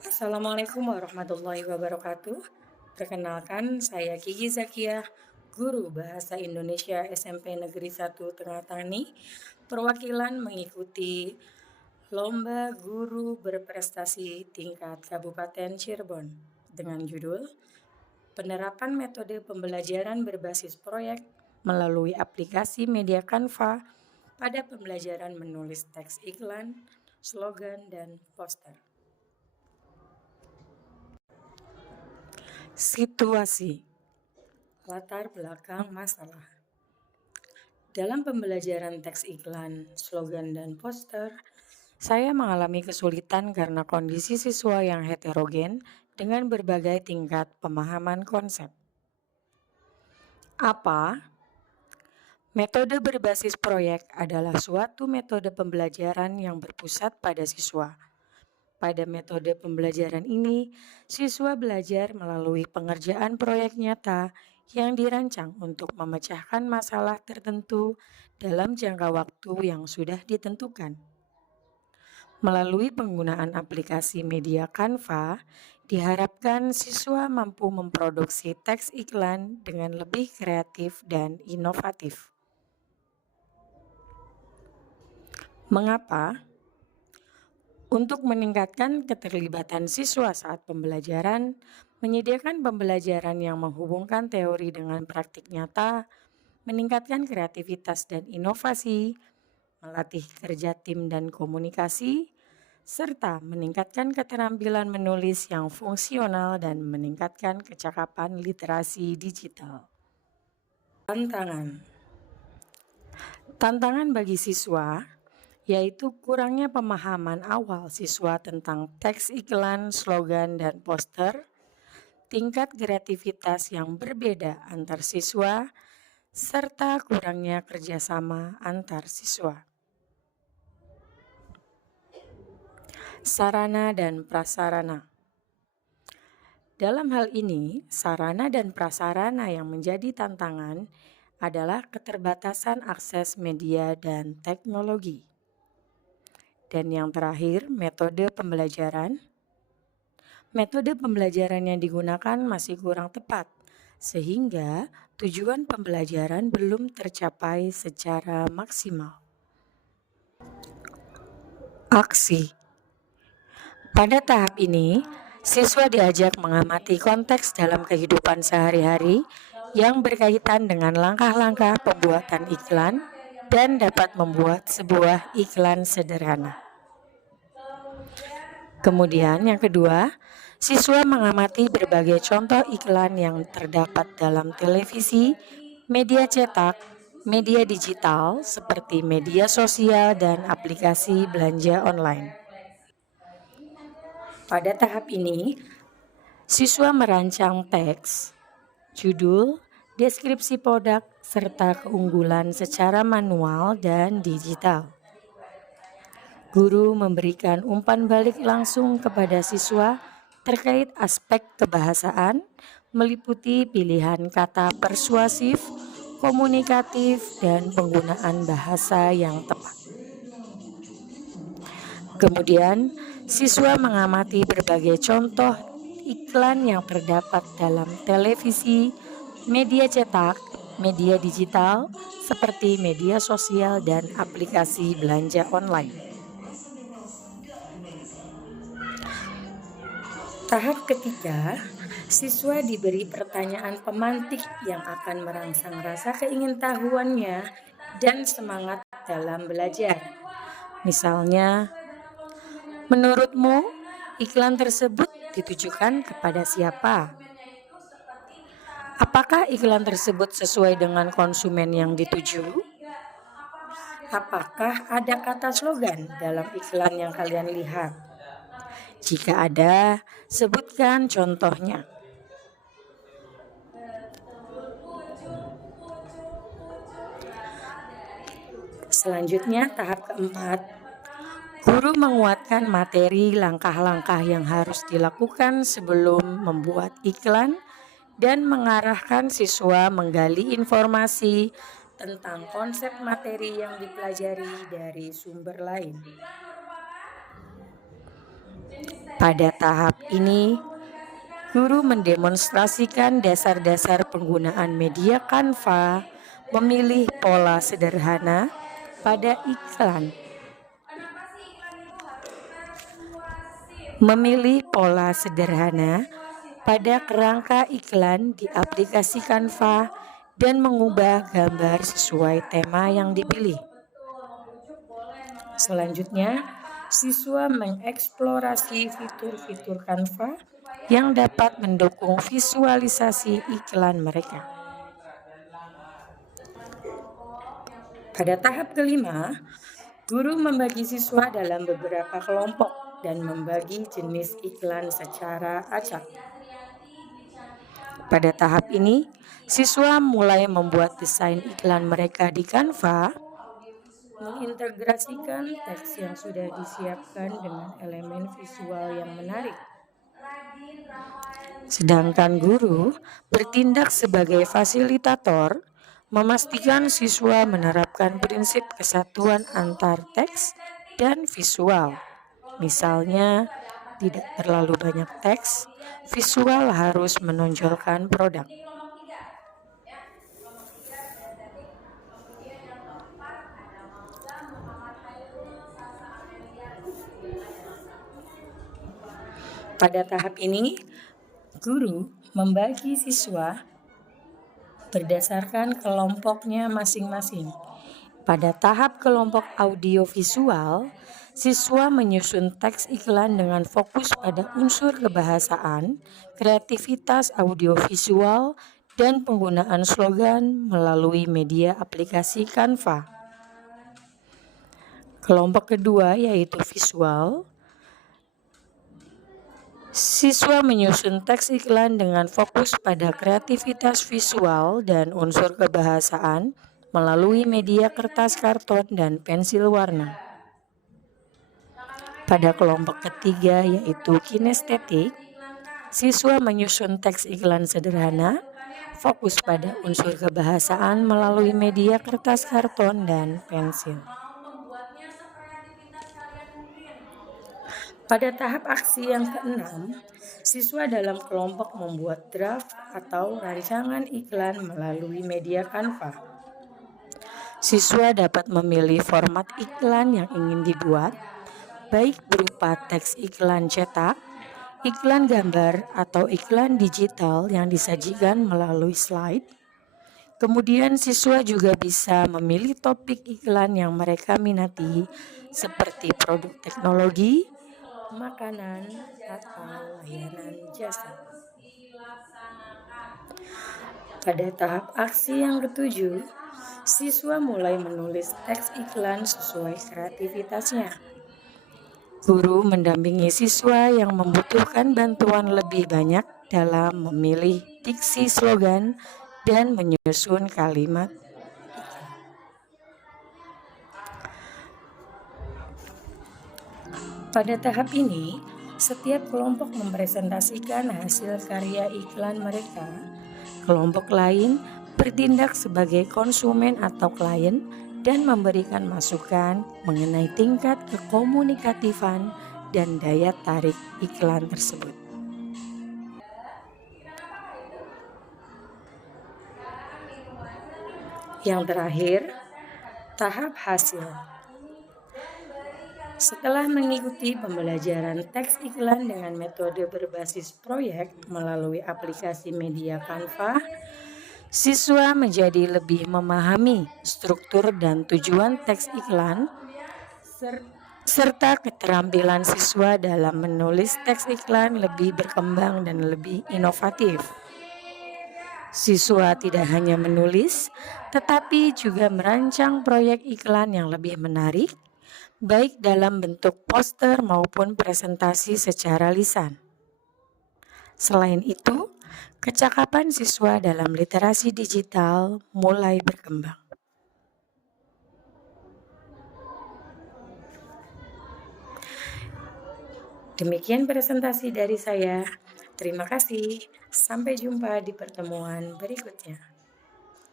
Assalamualaikum warahmatullahi wabarakatuh. Perkenalkan, saya Kiki Zakiah, Guru Bahasa Indonesia SMP Negeri 1 Tengah Tani, perwakilan mengikuti Lomba Guru Berprestasi tingkat Kabupaten Cirebon dengan judul Penerapan Metode Pembelajaran Berbasis Proyek melalui aplikasi media Canva pada pembelajaran menulis teks iklan, slogan, dan poster. Situasi latar belakang masalah. Dalam pembelajaran teks iklan, slogan, dan poster, saya mengalami kesulitan karena kondisi siswa yang heterogen dengan berbagai tingkat pemahaman konsep. Apa? Metode berbasis proyek adalah suatu metode pembelajaran yang berpusat pada siswa. Pada metode pembelajaran ini, siswa belajar melalui pengerjaan proyek nyata yang dirancang untuk memecahkan masalah tertentu dalam jangka waktu yang sudah ditentukan. Melalui penggunaan aplikasi media Canva, diharapkan siswa mampu memproduksi teks iklan dengan lebih kreatif dan inovatif. Mengapa? Untuk meningkatkan keterlibatan siswa saat pembelajaran, menyediakan pembelajaran yang menghubungkan teori dengan praktik nyata, meningkatkan kreativitas dan inovasi, melatih kerja tim dan komunikasi, serta meningkatkan keterampilan menulis yang fungsional dan meningkatkan kecakapan literasi digital. Tantangan bagi siswa yaitu kurangnya pemahaman awal siswa tentang teks iklan, slogan, dan poster, tingkat kreativitas yang berbeda antar siswa, serta kurangnya kerjasama antar siswa. Sarana dan prasarana. Dalam hal ini, sarana dan prasarana yang menjadi tantangan adalah keterbatasan akses media dan teknologi. Dan yang terakhir, metode pembelajaran. Metode pembelajaran yang digunakan masih kurang tepat, sehingga tujuan pembelajaran belum tercapai secara maksimal. Aksi. Pada tahap ini, siswa diajak mengamati konteks dalam kehidupan sehari-hari yang berkaitan dengan langkah-langkah pembuatan iklan dan dapat membuat sebuah iklan sederhana. Kemudian yang kedua, siswa mengamati berbagai contoh iklan yang terdapat dalam televisi, media cetak, media digital seperti media sosial dan aplikasi belanja online. Pada tahap ini, siswa merancang teks, judul, deskripsi produk, serta keunggulan secara manual dan digital. Guru memberikan umpan balik langsung kepada siswa terkait aspek kebahasaan, meliputi pilihan kata persuasif, komunikatif, dan penggunaan bahasa yang tepat. Kemudian, siswa mengamati berbagai contoh iklan yang terdapat dalam televisi, media cetak, media digital, seperti media sosial dan aplikasi belanja online. Tahap ketiga, siswa diberi pertanyaan pemantik yang akan merangsang rasa keingintahuannya dan semangat dalam belajar. Misalnya, menurutmu iklan tersebut ditujukan kepada siapa? Apakah iklan tersebut sesuai dengan konsumen yang dituju? Apakah ada kata slogan dalam iklan yang kalian lihat? Jika ada, sebutkan contohnya. Selanjutnya, tahap keempat, guru menguatkan materi langkah-langkah yang harus dilakukan sebelum membuat iklan dan mengarahkan siswa menggali informasi tentang konsep materi yang dipelajari dari sumber lain. Pada tahap ini, guru mendemonstrasikan dasar-dasar penggunaan media Canva, memilih pola sederhana pada iklan, memilih pola sederhana pada kerangka iklan di aplikasi Canva dan mengubah gambar sesuai tema yang dipilih. Selanjutnya, siswa mengeksplorasi fitur-fitur Canva yang dapat mendukung visualisasi iklan mereka. Pada tahap kelima, guru membagi siswa dalam beberapa kelompok dan membagi jenis iklan secara acak. Pada tahap ini, siswa mulai membuat desain iklan mereka di Canva, mengintegrasikan teks yang sudah disiapkan dengan elemen visual yang menarik. Sedangkan guru bertindak sebagai fasilitator, memastikan siswa menerapkan prinsip kesatuan antar teks dan visual. Misalnya, tidak terlalu banyak teks, visual harus menonjolkan produk. Pada tahap ini, guru membagi siswa berdasarkan kelompoknya masing-masing. Pada tahap kelompok audiovisual, siswa menyusun teks iklan dengan fokus pada unsur kebahasaan, kreativitas audiovisual, dan penggunaan slogan melalui media aplikasi Canva. Kelompok kedua yaitu visual. Siswa menyusun teks iklan dengan fokus pada kreativitas visual dan unsur kebahasaan melalui media kertas karton dan pensil warna. Pada kelompok ketiga yaitu kinestetik, siswa menyusun teks iklan sederhana, fokus pada unsur kebahasaan melalui media kertas karton dan pensil. Pada tahap aksi yang keenam, siswa dalam kelompok membuat draft atau rancangan iklan melalui media Canva. Siswa dapat memilih format iklan yang ingin dibuat, baik berupa teks iklan cetak, iklan gambar, atau iklan digital yang disajikan melalui slide. Kemudian siswa juga bisa memilih topik iklan yang mereka minati, seperti produk teknologi, makanan, atau layanan jasa. Pada tahap aksi yang ketujuh, siswa mulai menulis teks iklan sesuai kreativitasnya. Guru mendampingi siswa yang membutuhkan bantuan lebih banyak dalam memilih diksi slogan dan menyusun kalimat. Pada tahap ini, setiap kelompok mempresentasikan hasil karya iklan mereka. Kelompok lain bertindak sebagai konsumen atau klien dan memberikan masukan mengenai tingkat kekomunikatifan dan daya tarik iklan tersebut. Yang terakhir, tahap hasil. Setelah mengikuti pembelajaran teks iklan dengan metode berbasis proyek melalui aplikasi media Canva, siswa menjadi lebih memahami struktur dan tujuan teks iklan, serta keterampilan siswa dalam menulis teks iklan lebih berkembang dan lebih inovatif. Siswa tidak hanya menulis, tetapi juga merancang proyek iklan yang lebih menarik, baik dalam bentuk poster maupun presentasi secara lisan. Selain itu, kecakapan siswa dalam literasi digital mulai berkembang. Demikian presentasi dari saya. Terima kasih. Sampai jumpa di pertemuan berikutnya.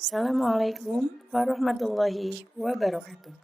Assalamualaikum warahmatullahi wabarakatuh.